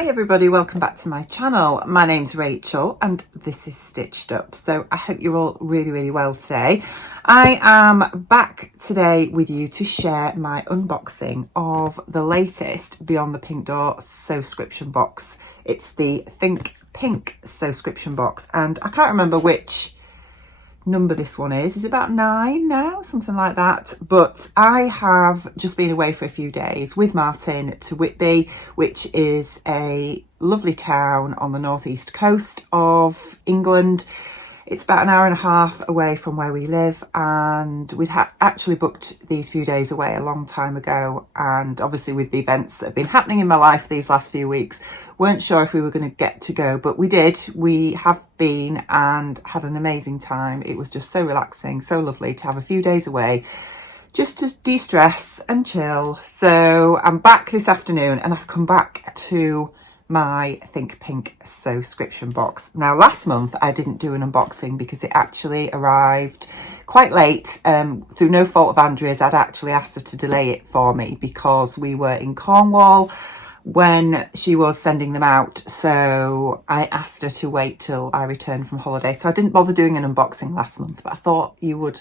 Hi everybody, welcome back to my channel. My name's Rachel and this is Stitched Up. So I hope you're all really well today. I am back today with you to share my unboxing of the latest Beyond the Pink Door Sewscription Box. It's the Think Pink Sewscription Box and I can't remember which number this one is about 9 now, something like that, but I have just been away for a few days with Martin to Whitby, which is a lovely town on the northeast coast of England. It's about an hour and a half away from where we live, and we'd actually booked these few days away a long time ago, and obviously with the events that have been happening in my life these last few weeks, weren't sure if we were going to get to go, but we did. We have been and had an amazing time. It was just so relaxing, so lovely to have a few days away just to de-stress and chill. So I'm back this afternoon and I've come back to my Think Pink Sewscription Box. Now last month I didn't do an unboxing because it actually arrived quite late through no fault of Andrea's. I'd actually asked her to delay it for me because we were in Cornwall when she was sending them out, so I asked her to wait till I returned from holiday. So I didn't bother doing an unboxing last month, but I thought you would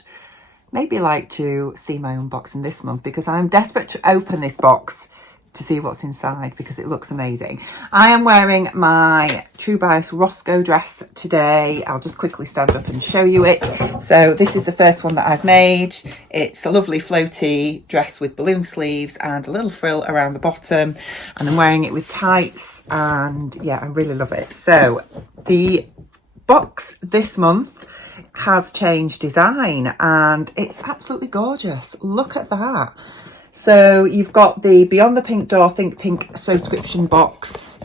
maybe like to see my unboxing this month because I'm desperate to open this box to see what's inside because it looks amazing. I am wearing my True Bias Roscoe dress today. I'll just quickly stand up and show you it. So this is the first one that I've made. It's a lovely floaty dress with balloon sleeves and a little frill around the bottom, and I'm wearing it with tights, and yeah, I really love it. So the box this month has changed design and it's absolutely gorgeous. Look at that. So you've got the Beyond the Pink Door Think Pink Sewscription Box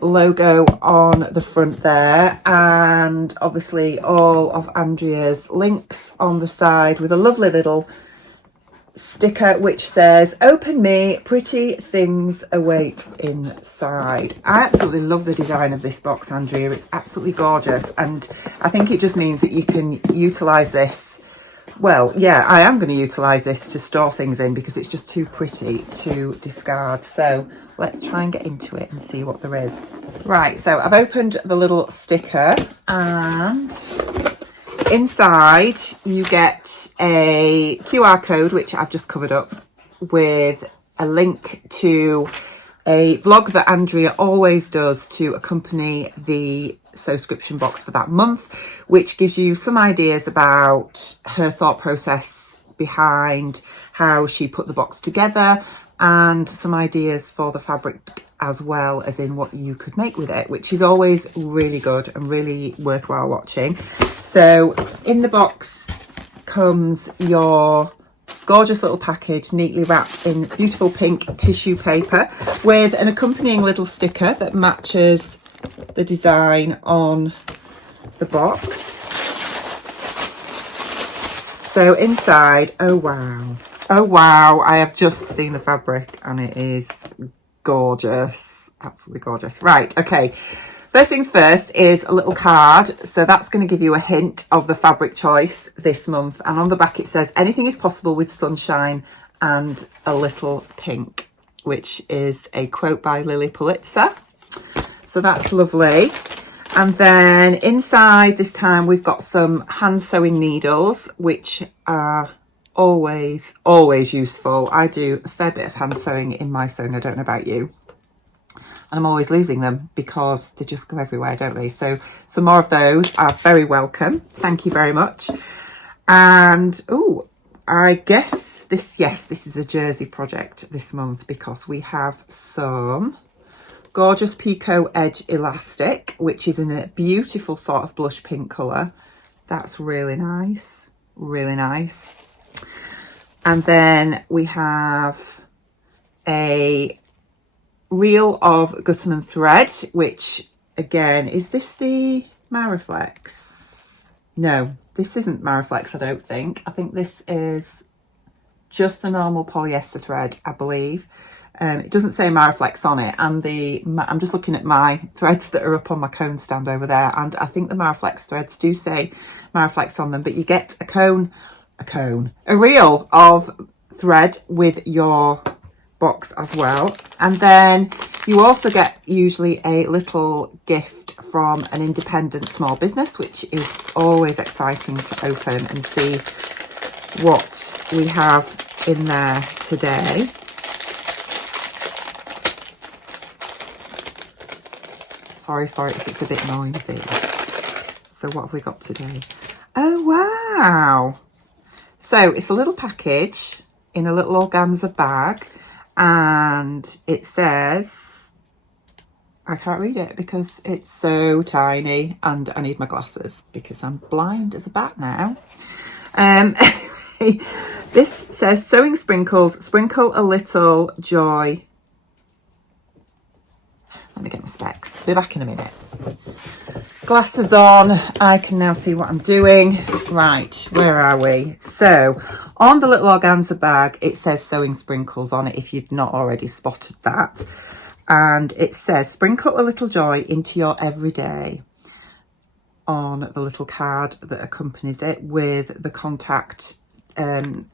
logo on the front there, and obviously all of Andrea's links on the side with a lovely little sticker which says "Open me, pretty things await inside." I absolutely love the design of this box, Andrea. It's absolutely gorgeous, and I think it just means that you can utilize this. Well, yeah, I am going to utilise this to store things in because it's just too pretty to discard. So let's try and get into it and see what there is. Right, so I've opened the little sticker and inside you get a QR code, which I've just covered up with a link to a vlog that Andrea always does to accompany the Sewscription Box for that month, which gives you some ideas about her thought process behind how she put the box together and some ideas for the fabric as well as in what you could make with it, which is always really good and really worthwhile watching. So in the box comes your gorgeous little package neatly wrapped in beautiful pink tissue paper with an accompanying little sticker that matches the design on the box. So inside, oh wow, I have just seen the fabric and it is gorgeous, absolutely gorgeous. Right, okay, first things first is a little card. So that's going to give you a hint of the fabric choice this month, and on the back it says anything is possible with sunshine and a little pink, which is a quote by Lily Pulitzer. So that's lovely. And then inside this time we've got some hand sewing needles, which are always useful. I do a fair bit of hand sewing in my sewing, I don't know about you. And I'm always losing them because they just go everywhere, don't they? So some more of those are very welcome. Thank you very much. And oh, I guess this is a jersey project this month because we have some gorgeous Pico Edge elastic, which is in a beautiful sort of blush pink colour. That's really nice, really nice. And then we have a reel of Gutterman thread, which again, is this the Mariflex? No, this isn't Mariflex, I don't think. I think this is just the normal polyester thread, I believe. It doesn't say Mariflex on it, and I'm just looking at my threads that are up on my cone stand over there, and I think the Mariflex threads do say Mariflex on them, but you get a reel of thread with your box as well. And then you also get usually a little gift from an independent small business, which is always exciting to open and see what we have in there today. Sorry for it if it's a bit noisy. So what have we got today? Oh, wow. So it's a little package in a little organza bag, and it says, I can't read it because it's so tiny and I need my glasses because I'm blind as a bat now. This says sewing sprinkles, sprinkle a little joy. Let me get my specs. Be back in a minute. Glasses on. I can now see what I'm doing. Right, where are we? So on the little organza bag, it says sewing sprinkles on it if you'd not already spotted that. And it says sprinkle a little joy into your everyday on the little card that accompanies it with the contact and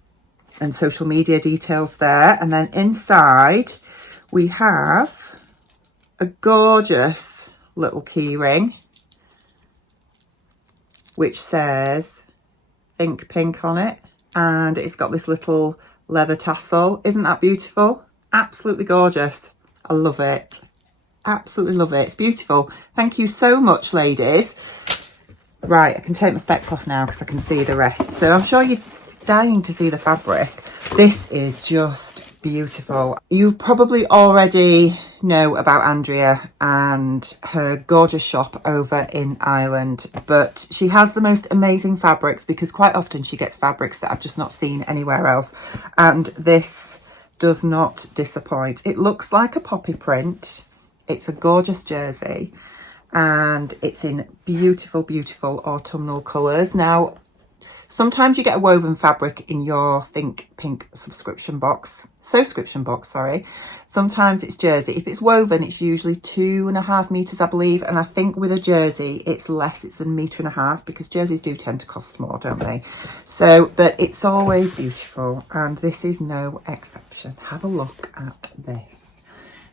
social media details there. And then inside we have a gorgeous little key ring, which says Think Pink on it. And it's got this little leather tassel. Isn't that beautiful? Absolutely gorgeous. I love it. Absolutely love it. It's beautiful. Thank you so much, ladies. Right, I can take my specs off now because I can see the rest. So I'm sure you're dying to see the fabric. This is just beautiful. You probably already know about Andrea and her gorgeous shop over in Ireland, but she has the most amazing fabrics because quite often she gets fabrics that I've just not seen anywhere else, and this does not disappoint. It looks like a poppy print. It's a gorgeous jersey and it's in beautiful, beautiful autumnal colours. Now, sometimes you get a woven fabric in your Think Pink subscription box, Sewscription box, sorry. Sometimes it's jersey. If it's woven, it's usually 2.5 meters, I believe. And I think with a jersey, it's less. It's 1.5 meters because jerseys do tend to cost more, don't they? So, but it's always beautiful. And this is no exception. Have a look at this.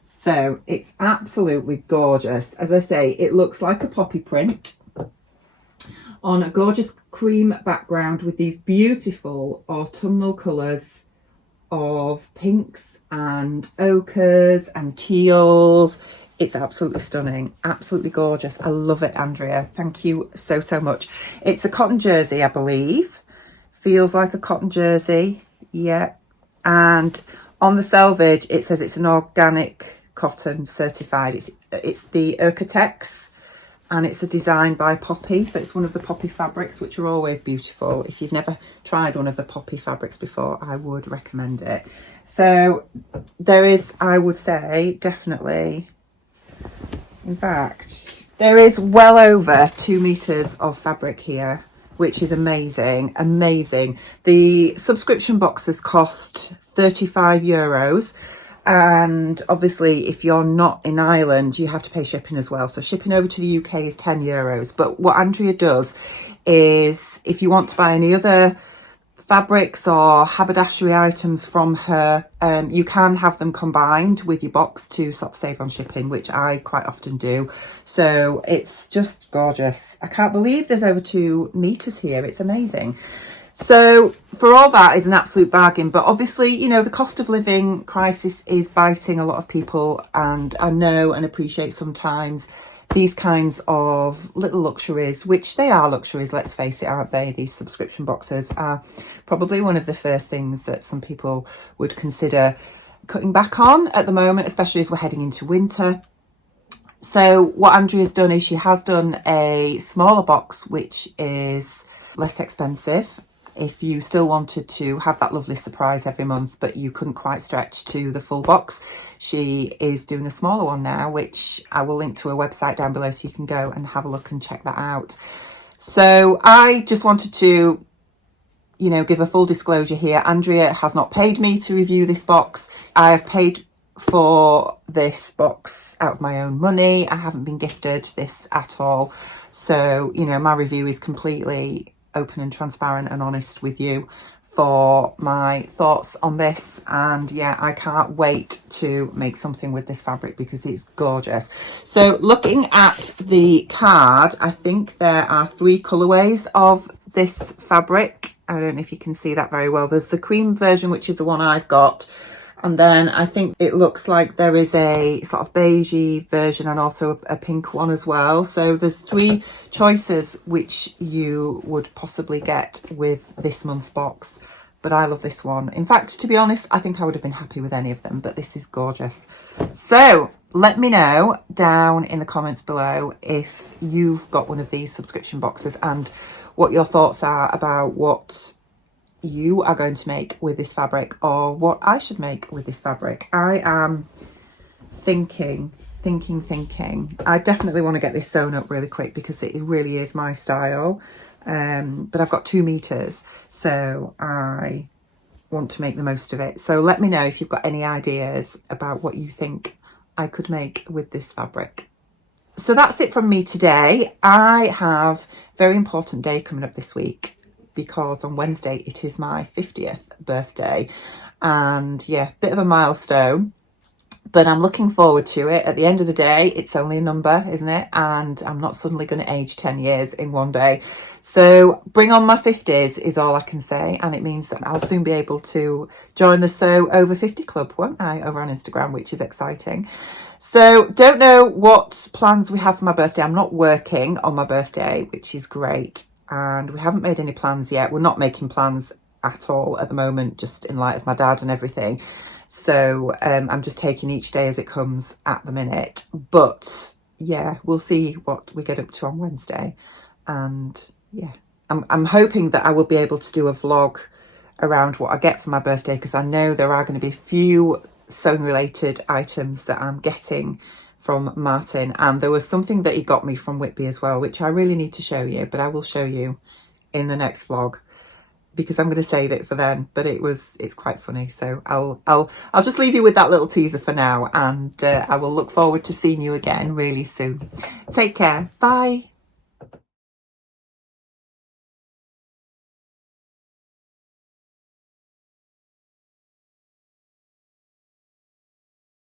So it's absolutely gorgeous. As I say, it looks like a poppy print on a gorgeous cream background with these beautiful autumnal colours of pinks and ochres and teals. It's absolutely stunning, absolutely gorgeous. I love it, Andrea. Thank you so, so much. It's a cotton jersey, I believe. Feels like a cotton jersey, yeah. And on the selvage, it says it's an organic cotton certified. It's the Urcatex. And it's a design by Poppy, so it's one of the Poppy fabrics, which are always beautiful. If you've never tried one of the Poppy fabrics before, I would recommend it. So there is, I would say, definitely, in fact, there is well over 2 meters of fabric here, which is amazing, amazing. The subscription boxes cost €35. And obviously, if you're not in Ireland, you have to pay shipping as well. So shipping over to the UK is €10. But what Andrea does is, if you want to buy any other fabrics or haberdashery items from her, you can have them combined with your box to sort of save on shipping, which I quite often do. So it's just gorgeous. I can't believe there's over 2 meters here. It's amazing. So for all that is an absolute bargain, but obviously, you know, the cost of living crisis is biting a lot of people, and I know and appreciate sometimes these kinds of little luxuries, which they are luxuries, let's face it, aren't they? These subscription boxes are probably one of the first things that some people would consider cutting back on at the moment, especially as we're heading into winter. So what Andrea's done is she has done a smaller box, which is less expensive. If you still wanted to have that lovely surprise every month, but you couldn't quite stretch to the full box, she is doing a smaller one now, which I will link to her website down below so you can go and have a look and check that out. So I just wanted to, you know, give a full disclosure here. Andrea has not paid me to review this box. I have paid for this box out of my own money. I haven't been gifted this at all. So, you know, my review is completely open and transparent and honest with you for my thoughts on this, and yeah, I can't wait to make something with this fabric because it's gorgeous. So looking at the card, I think there are 3 colorways of this fabric. I don't know if you can see that very well. There's the cream version, which is the one I've got, and then I think it looks like there is a sort of beigey version and also a pink one as well. So there's 3 choices which you would possibly get with this month's box. But I love this one. In fact, to be honest, I think I would have been happy with any of them, but this is gorgeous. So let me know down in the comments below if you've got one of these subscription boxes and what your thoughts are about what you are going to make with this fabric or what I should make with this fabric. I am thinking. I definitely want to get this sewn up really quick because it really is my style. But I've got 2 meters, so I want to make the most of it. So let me know if you've got any ideas about what you think I could make with this fabric. So that's it from me today. I have a very important day coming up this week because on Wednesday it is my 50th birthday, and yeah, bit of a milestone, but I'm looking forward to it. At the end of the day, it's only a number, isn't it? And I'm not suddenly going to age 10 years in one day. So bring on my 50s is all I can say. And it means that I'll soon be able to join the Sew Over 50 Club, won't I, over on Instagram, which is exciting. So don't know what plans we have for my birthday. I'm not working on my birthday, which is great. And we haven't made any plans yet. We're not making plans at all at the moment, just in light of my dad and everything. So I'm just taking each day as it comes at the minute. But yeah, we'll see what we get up to on Wednesday. And yeah, I'm hoping that I will be able to do a vlog around what I get for my birthday, because I know there are going to be a few sewn related items that I'm getting from Martin, and there was something that he got me from Whitby as well, which I really need to show you, but I will show you in the next vlog because I'm going to save it for then. But it's quite funny, so I'll just leave you with that little teaser for now, and I will look forward to seeing you again really soon. Take care. Bye.